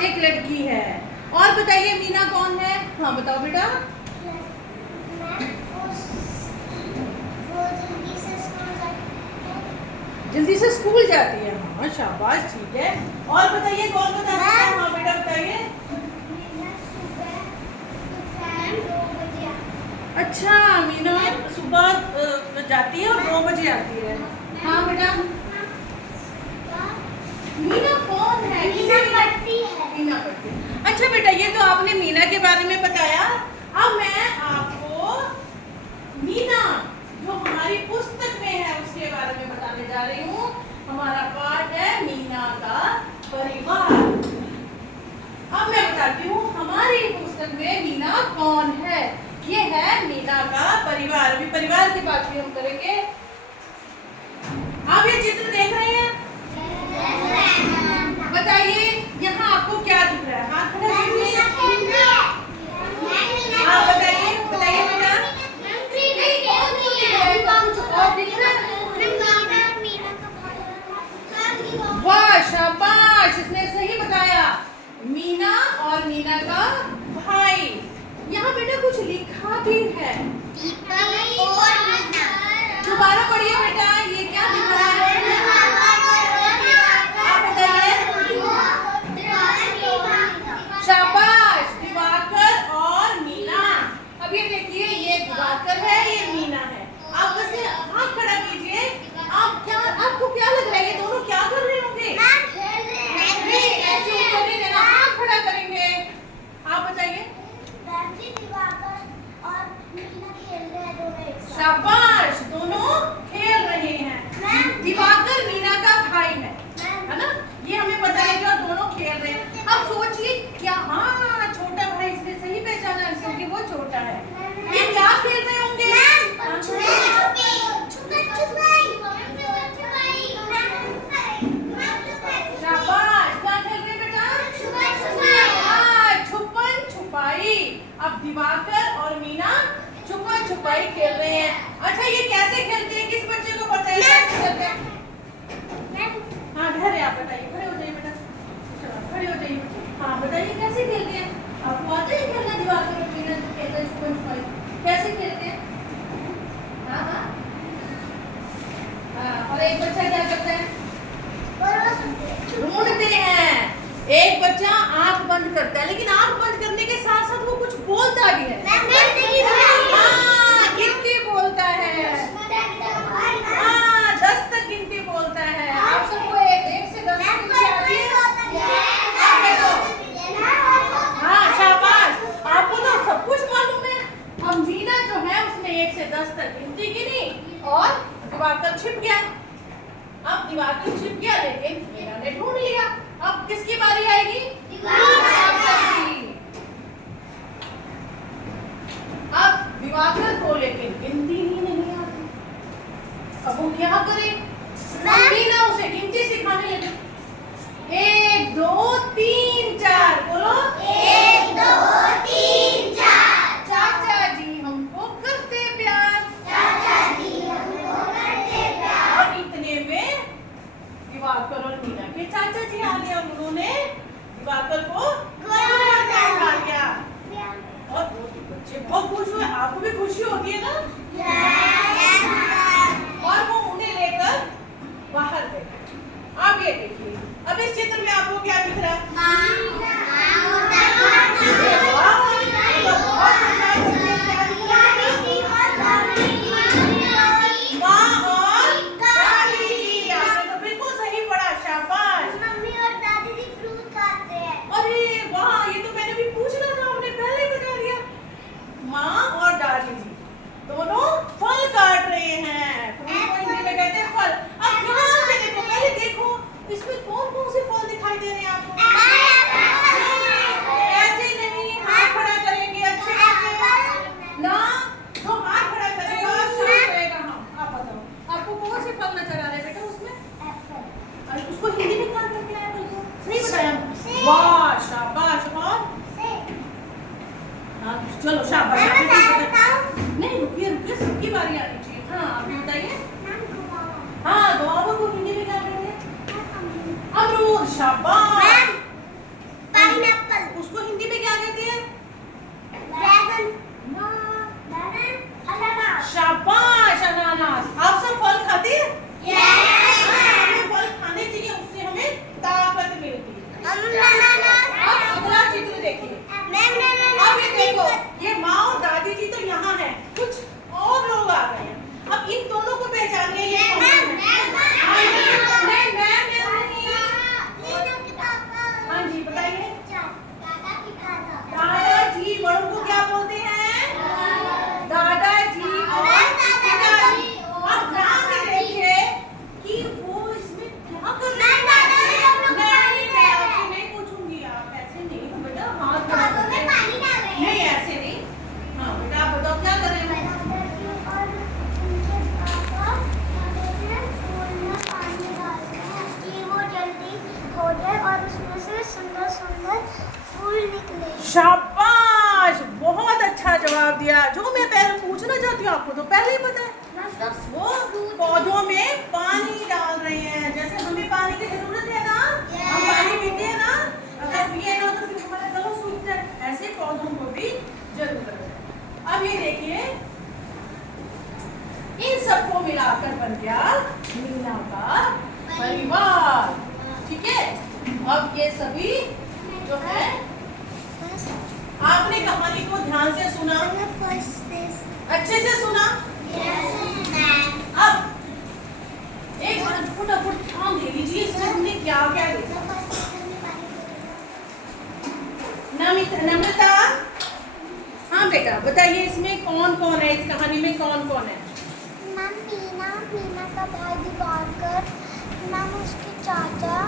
एक लड़की है। और बताइए मीना कौन है? हाँ बताओ बेटा। जल्दी से स्कूल जाती है। हाँ शाबाश, ठीक है। और बताइए कौन बता सकता है? हाँ बेटा बताइए। अच्छा, मीना सुबह जाती है और 9 बजे आती है। हाँ बेटा। मीना कौन है? मीना पढ़ती है। मीना पढ़ती है। अच्छा बेटा, ये तो आपने मीना के बारे में बताया। अब मैं आपको मीना जो हमारी पुस्तक में है उसके बारे में बताने जा रही हूँ। हमारा पाठ है मीना का परिवार। अब मैं बताती हूँ हमारी पुस्तक में मीना कौन है। ये है मीना का परिवार। अभी परिवार की बात भी हम करेंगे। आप ये चित्र देख रहे हैं? बताइए यहाँ आपको क्या दिख रहा है? हाथ खड़ा कीजिए। हाँ बताइए, बताइए बेटा। वाह शाबाश, इसने सही बताया। मीना और मीना का भाई। यहाँ बेटा कुछ लिखा भी है। दोबारा पढ़िए बेटा, ये क्या लिख रहा है? आप बताइए। शाबाश, दिवाकर और मीना। अब ये देखिए, ये दिवाकर है, ये मीना है। आप बस हाथ खड़ा कीजिए। आपको क्या लग रहा है, ये दोनों क्या कर रहे होंगे? नहीं, ऐसे ऊपर नहीं देना, हाथ खड़ा करेंगे। आप बताइए। शाबाश, दोनों खेल रहे हैं। दिवाकर मीना का भाई है ना? ये हमें पता है कि दोनों खेल रहे हैं। अब सोचिए क्या, हाँ छोटा भाई, इसने सही पहचाना क्योंकि वो छोटा है। ये क्या खेल रहे होंगे? शाबाश, क्या खेल रहे बेटा? छुपन छुपाई। अब दिवाकर और मीना छुपन छुपाई खेल रहे हैं। अच्छा, ये कैसे खेलते हैं? किस बच्चे को पता है कैसे खेलते हैं? हाँ घर है, आप बताइए। खड़े हो जाइए बेटा, खड़े हो जाइए। हाँ बताइए कैसे खेलते हैं? आपको आता है खेलना? दिवाकर और मीना जो खेलते हैं छुपन छुपाई, कैसे खेलते हैं? हाँ हाँ हाँ। और एक बच्चा क्या करता है? ढूंढते हैं। एक बच्चा आंख बंद करता है, लेकिन आंख बंद करने के साथ साथ वो कुछ बोलता भी है। हाँ, गिनती बोलता है। हाँ, 10 तक गिनती बोलता है। आप सबको एक से 10 तक गिनती आती है? हाँ शाबाश, आपको तो सब कुछ मालूम है। हम मीना जो है उसने 1 से 10 तक गिनती गिनी और दिवाकर छिप गया। अब दिवाकर छिप गया, लेकिन मीना ने ढूंढ लिया। अब किसकी बारी आएगी? अब दिवाकर को लेकिन गिनती ही नहीं आती। अब वो क्या करे? मीना उसे गिनती सिखाने लगी। 1 2 3 4 बोलो। 1 2 3 4। चाचा जी हमको करते प्यार। चाचा जी हमको करते प्यार। और इतने में दिवाकर और मीना के चाचा जी आ गए और उन्होंने दिवाकर को उठा लिया। और बच्चे बहुत खुश हुए। आपको भी खुशी होती है ना? और वो उन्हें लेकर बाहर गए। अब ये देखिए, अब इस चित्र में आपको क्या दिख रहा है? वाह शाबाश। और चलो शाबाश। नहीं रुकिए रुकिए, सबकी बारी आनी चाहिए। हाँ आप बताइए। हाँ गुआवा को हिंदी में क्या कहेंगे? अमरूद। शाबाश। निकले। शाबाश, बहुत अच्छा जवाब दिया। जो मैं पहले पूछना चाहती हूँ आपको तो पहले ही पता है। वो पौधों में पानी डाल रहे हैं। जैसे हमें पानी की जरूरत है ना, हम पानी पीते हैं ना, अगर पिए ना तो फिर हमारा गला सूख जाए। ऐसे पौधों को भी जरूरत है। अब ये देखिए, इन सबको मिलाकर बन गया मीना का परिवार। ठीक है, अब ये सभी जो है, आपने कहानी को ध्यान से सुना, अच्छे से सुना। अब एक बार फटाफट ध्यान दे लीजिए, इसमें हमने क्या क्या देखा। नम्रता, हाँ बेटा बताइए, इसमें कौन कौन है, इस कहानी में कौन कौन है? मैम मीना का भाई दिवाकर, मैम उसके चाचा,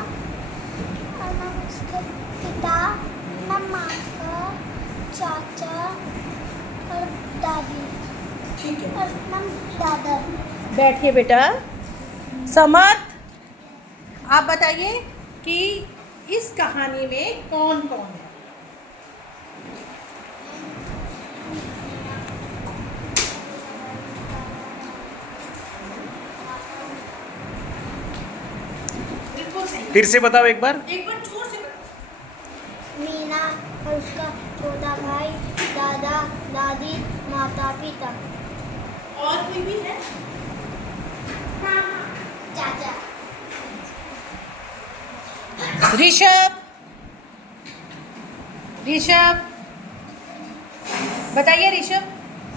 और मैम उसके पिता, मैम माँ का चाचा और दादी, ठीक है, और मैम दादा। बैठिए बेटा। समर्थ, आप बताइए कि इस कहानी में कौन कौन है? बिल्कुल सही। फिर से बताओ एक बार। एक बार जोर से बताओ। मीना और उसका छोटा भाई, दादा दादी, माता पिता। और कोई भी है? चाचा। ऋषभ बताइए। ऋषभ,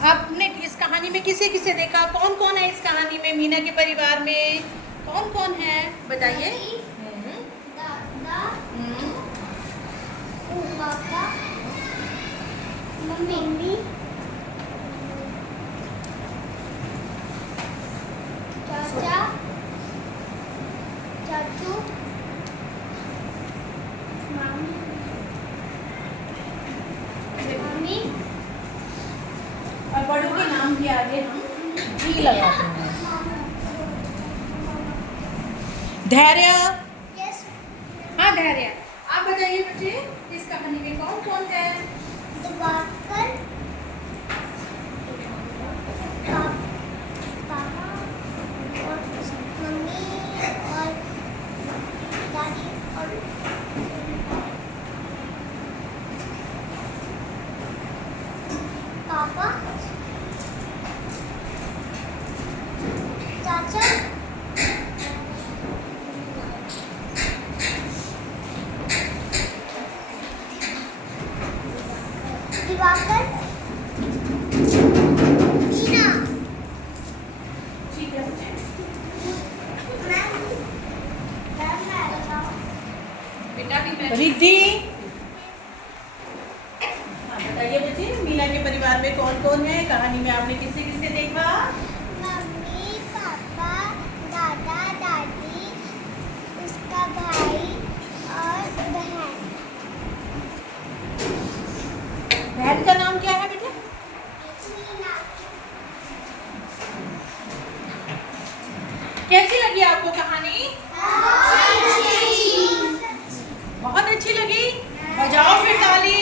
आपने इस कहानी में किसे किसे देखा? कौन कौन है इस कहानी में? मीना के परिवार में कौन कौन है बताइए। दादा, पापा, मम्मी, चाचा, चाचू, मम्मी, और बड़ों के नाम के आगे हम जी लगाते हैं। धैर्य, यस, हाँ धैर्य, आप बताइए बच्चे, इस कहानी में कौन कौन है? दिवाकर, पापा और मम्मी और दादी और पापा, चाचा, दिवाकर, मीना। ठीक है बच्चे। बेटा भी रिद्धि, हाँ बताइए बच्चे, मीना के परिवार में कौन कौन है? कहानी में आपने किसे किसे देखा? मम्मी, पापा, दादा दादी, उसका भाई और बहन। बहन का नाम क्या है बेटा? मीना। कैसी लगी आपको कहानी? बहुत अच्छी लगी। बजाओ फिर ताली।